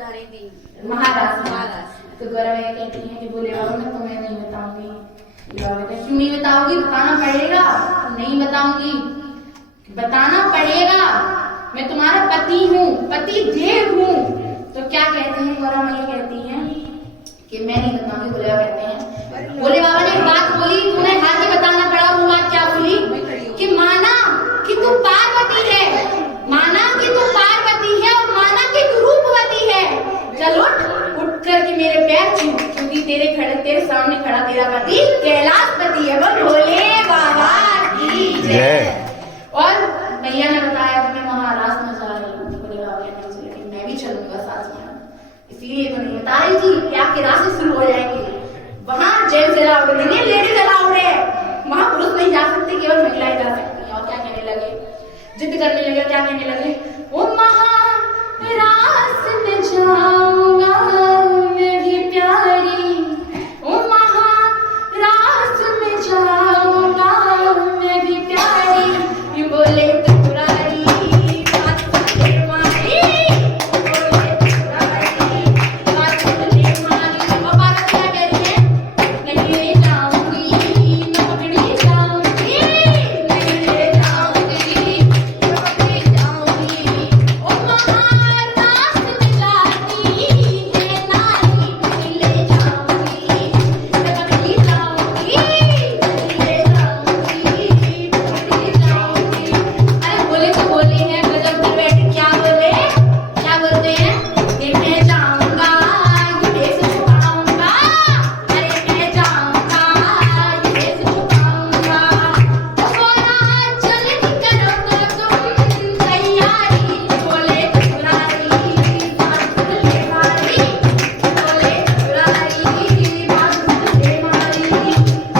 जा रही थी महाराष्ट्र। तो गौरव ये कहती है कि बोले बाबा मैं तुम्हें नहीं बताऊंगी। बाबा कहते क्यों नहीं बताओगी, बताना पड़ेगा। नहीं बताऊंगी, बताना पड़ेगा, मैं तुम्हारा पति हूँ, पति देव हूँ। तो क्या कहते हैं गौरव ये कहती हैं कि मैं नहीं बताऊंगी। भोले बाबा कहते हैं, भोले बाबा ने एक बात बोली, तुम्हें हाथ ही बताना पड़ा। वो बात क्या बोली कि माना कि तू पार्वती है, माना कि तू पार्वती है और माना कि तू रूपवती है। चल उठ कर के मेरे पैर छू, क्योंकि तेरे सामने खड़ा तेरा पति कैलाशपति है। वो भोले बाबा की जय। और भैया ने बताया कि मैं महाराष्ट्र में जा रही हूँ। भोले बाबा कहते हैं लेकिन मैं भी चलूंगा साथ में, इसीलिए तो नहीं बता रही थी कि आपके रास्ते शुरू हो जाएंगे। वहाँ जेंट्स अलाउड नहीं है, लेडीज अलाउड है। वहाँ पुरुष नहीं जा सकते, केवल महिलाएं जा सकती हैं। और क्या कहने लगे, जिद करने लगे। क्या कहने लगे, ओ महाराष्ट्र में जाऊंगा मैं भी प्यारी, ओ महाराष्ट्र में जाऊंगा मैं भी प्यारी। ये बोले त्रिपुरारी बात सुनने मारी, बोले त्रिपुरारी बात सुनने मारी। और बात क्या कह रही है, नहीं ले जाऊंगी मैं पकड़ी जाऊंगी, नहीं ले जाऊंगी मैं पकड़ी जाऊंगी। ओ महाराष्ट्र में जाती है नारी, नहीं ले जाऊंगी मैं पकड़ी जाऊंगी, नहीं ले जाऊंगी पकड़ी जाऊंगी। अरे बोले तो बोले हैं, गजब पर बैठे क्या बोले, क्या बोलते हैं, मैं जाऊंगा ये देश छुपाऊंगा, अरे मैं जाऊंगा ये देश छुपाऊंगा। तो बोला चल करो तो तुम तैयारी, बोले त्रिपुरारी बात सुन ले मारी, बोले त्रिपुरारी बात सुन ले मारी।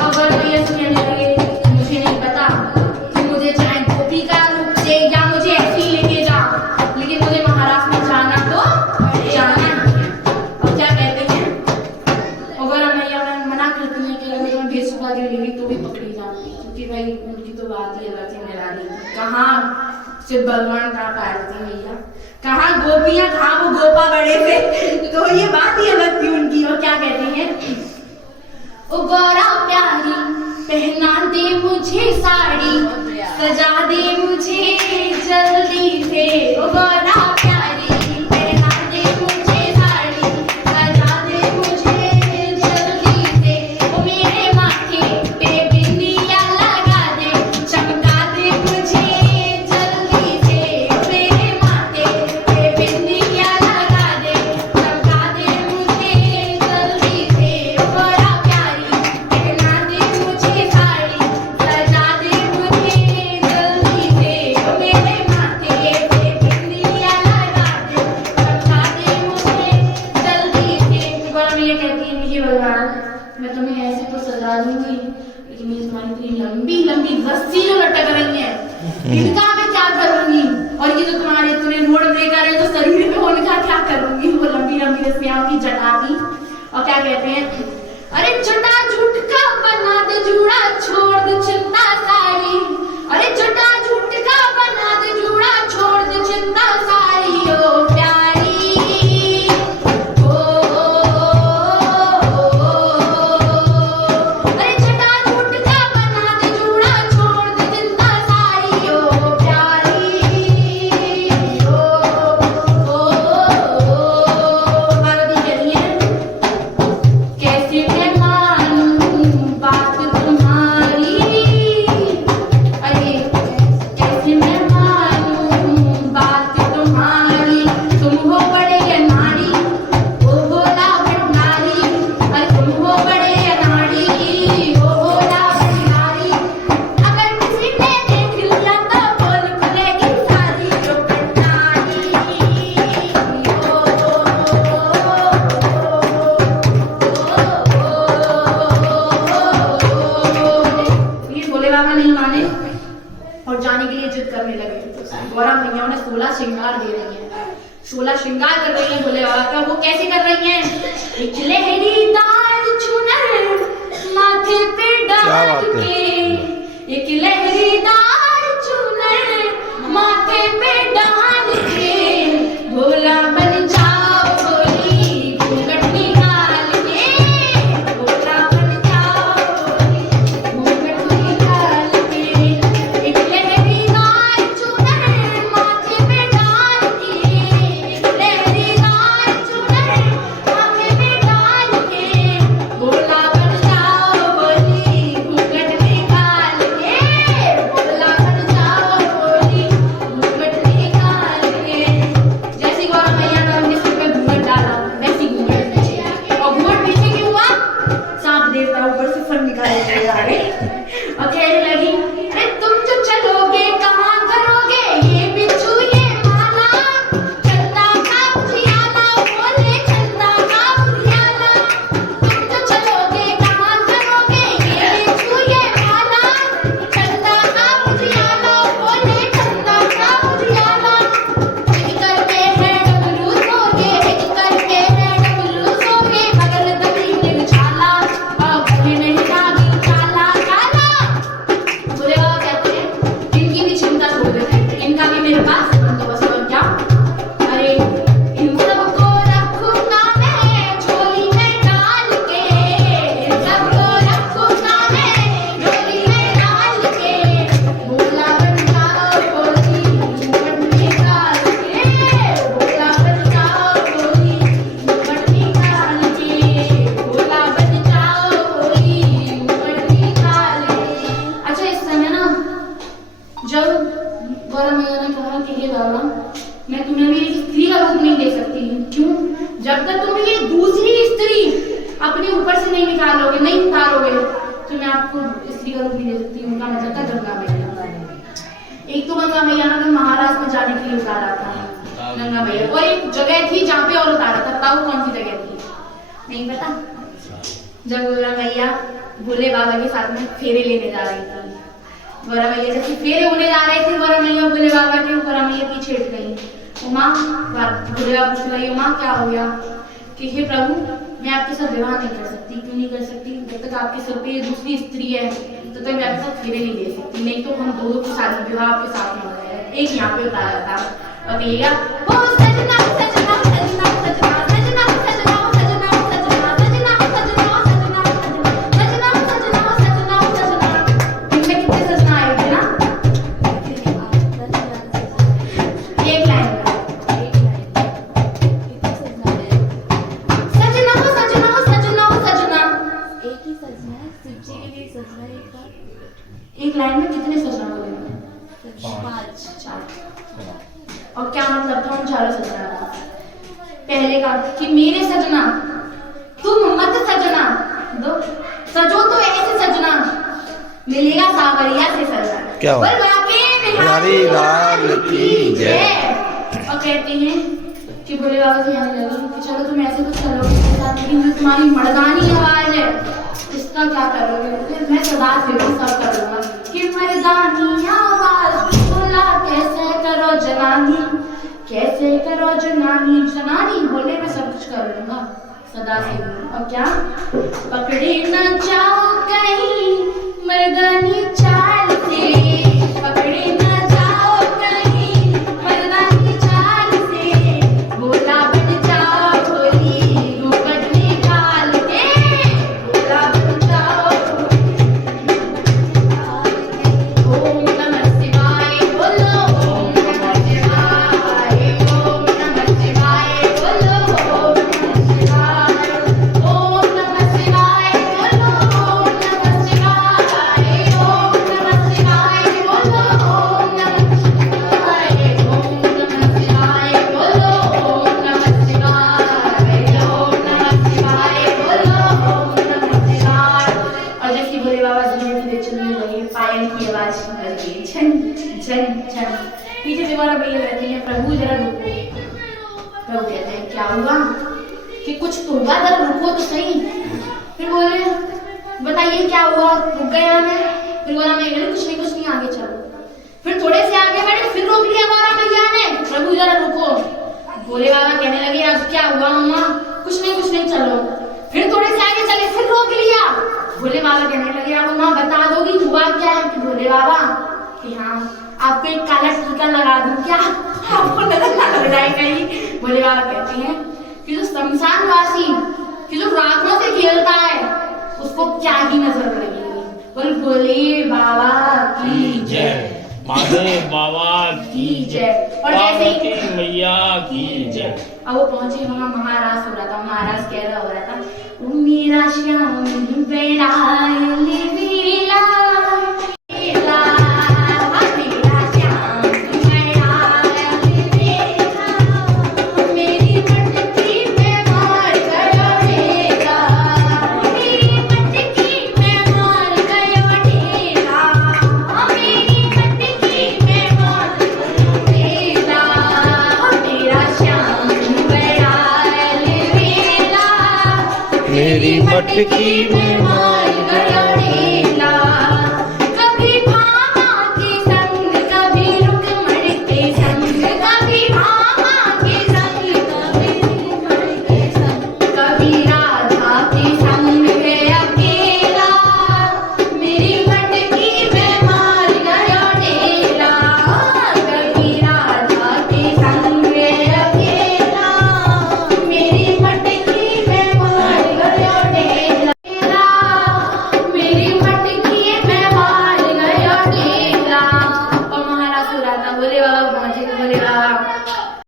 अब ये सुनने लगे, मुझे नहीं पता कि मुझे चाहे गोपी का रूप दे या मुझे ऐसे ही लेके जा, लेकिन मुझे महाराष्ट्र में जाना तो जाना ही है। और क्या कहते हैं, अगर मैया मना करती है कि अगर मैं भेषुआ की लेगी तो भी पकड़ी जाऊंगी, क्योंकि भाई उनकी तो बात ही अलग थी। निराली कहाँ शिव भगवान, कहाँ पार्वती मैया, कहाँ गोपियां, कहाँ वो गोपा बड़े थे। तो ये बात ही अलग थी उनकी। और क्या कहते हैं, ओ गौरा प्यारी पहना दे मुझे साड़ी, सजा दे मुझे जल्दी से। ओ गौरा प्यारी पहना दे मुझे साड़ी, सजा दे मुझे जल्दी से। ओ मेरे माथे पे बिंदिया लगा दे, चमका दे मुझे जल्दी से। ओ मेरे माथे पे बिंदिया लगा दे, चमका दे मुझे जल्दी से। ओ गौरा प्यारी पहना दे मुझे साड़ी, सजा दे मुझे जल्दी से। ओ मेरे माथे पे बिंदिया लगा दे, चमका दे मुझे जल्दी से। गौरव ये कहती है कि भगवान मैं तुम्हें ऐसे तो सजा दूंगी, लेकिन ये तुम्हारी इतनी लंबी लंबी रस्सी जो लटक रही है, इनका मैं क्या करूंगी। और ये जो तुम्हारे इतने रोड ब्रेकर है जो शरीर पे, उनका क्या करूंगी। वो लंबी लंबी रस्सियां की जटा की। और क्या कहते हैं, अरे जटा झुटका बना दे जूड़ा, छोड़ दे चिंता सारी, अरे जटा झुटका बना दे जूड़ा, छोड़ दे चिंता सारी। ओ प्यारी ओ अरे जटा झुटका बना दे जूड़ा, छोड़ दे चिंता सारी। ओ प्यारी ओ पार्वती कह रही है, कैसे मैं मानूं बात तुम्हारी, अरे कैसे मैं मानूं बात तुम्हारी। तुम हो बड़े अनाड़ी, ओ होला भंडारी, अरे तुम हो बड़े अनाड़ी, ओ होला भंडारी। अगर किसी ने देख लिया तो बोल खुलेगी सारी। जो भंडारी ये भोले बाबा नहीं माने और जाने के लिए जिद करने लगे। गौरा मैया उन्हें 16 श्रृंगार दे रही है, 16 श्रृंगार कर रही है भोले बाबा का। वो कैसे कर रही है, एक लहरीदार चुनर माथे पे क्या डाल बात है। के, एक लहरीदार चुनर माथे पे डाल के, भोला बन जाओ जब तक तुम ये दूसरी स्त्री अपने ऊपर से नहीं निकालोगे, नहीं उतारोगे, तो मैं आपको स्त्री का रूप नहीं दे सकती। उनका मतलब था गंगा मैया। एक तो गंगा मैया ने महाराज में जाने के लिए उतारा था गंगा मैया, और एक जगह थी जहाँ पे और उतारा था। बताओ कौन सी जगह थी? नहीं पता। जब गौरा मैया भोले बाबा के साथ में फेरे लेने जा रही थी, गौरा मैया जब फेरे होने जा रहे थे, गौरा मैया भोले बाबा के, गौरा मैया पीछे हट गई। उमा भोले बाबा पूछ रही, उमा क्या हो गया? कि हे प्रभु, मैं आपके साथ विवाह नहीं कर सकती। क्यों नहीं कर सकती? जब तक आपके सिर पे दूसरी स्त्री है तो तक मैं आपके साथ फेरे नहीं ले सकती, नहीं तो हम दोनों की शादी विवाह आपके साथ में हो जाएगा। एक यहाँ पे उतारा था और कहिएगा ओ सजना सजना सजना सजना सजना सजना सजना सजना सजना सजना सजना सजना सजना सजना। इनमें कितने सजना आए थे ना? एक लाइन एक लाइन में कितने सजना बोले? 5 4। और क्या मतलब था उन चारों सजना का? पहले का कि मेरे सजना तुम मत सजना दो, सजो तो ऐसे सजना मिलेगा सावरिया से सजना। क्या बिहारी लाल की जय। और कहते हैं कि भोले बाबा से आने लगी कि चलो तुम ऐसे कुछ करोगे इसके साथ, लेकिन जो तुम्हारी मर्दानी आवाज है इसका क्या करोगे? मैं सदा से भी सब करूंगा कि मर्दानी आवाज बोला कैसे करो जनानी, कैसे करो जनानी, जनानी बोले मैं सब कुछ कर लूंगा सदा से भी। और क्या पकड़े न जाओ कहीं मर्दानी चाल से, पकड़े न जाओ कहीं मर्दानी चाल से, बोला बन जाओ भोली घूंघट निकाल के, बोला बन जाओ ओम नमः शिवाय बोलो, ओम नमः शिवाय, ओम नमः शिवाय बोलो, ओम नमः शिवाय, ओम नमः शिवाय बोलो, ओम नमः शिवाय, ओम नमः शिवाय बोलो, ओम नमः शिवाय, ओम नमः शिवाय बोलो, ओम नमः शिवाय, ओम नमः शिवाय बोलो, ओम नमः शिवाय। और जैसे भोले बाबा धीरे धीरे चलने लगे, पायल की आवाज लगी झन झन झन। पीछे से गौरा मैया कहती है प्रभु जरा रुको। प्रभु कहते हैं क्या हुआ? कि कुछ तो हुआ, जरा रुको तो सही। फिर बोले बताइए क्या हुआ? रुक गया मैं। फिर गौरा मैया कहती कुछ नहीं आगे चलो। फिर थोड़े से आगे बढ़े, फिर रोक लिया गौरा मैया ने, प्रभु जरा रुको। भोले बाबा कहने लगे अब क्या हुआ मम्मा? कुछ नहीं चलो। फिर थोड़े से आगे चले, फिर रोक लिया। भोले बाबा कहने लगे अब माँ बता दोगी हुआ क्या है? कि भोले बाबा कि हाँ आपको एक काला टीका लगा दूं क्या? आपको नजर ना लग जाए कहीं। भोले बाबा कहते हैं कि जो शमशानवासी कि जो रातों से खेलता है उसको क्या ही नजर लगेगी। बोल भोले बाबा की जय, महादेव बाबा की जय, और जैसे ही मैया की जय। अब वो पहुंचे वहां, महाराज हो रहा था। महाराज कह रहा हो रहा था ओ मेरा श्याम बेड़ा वेला वेला, मेरा श्याम बेड़ा वेला, मेरी मटकी में मार गयो ढेला, मेरी मटकी में मार गयो ढेला, मेरी मटकी में मार गयो ढेला, मेरा श्याम बेड़ा वेला, मेरी मटकी में मार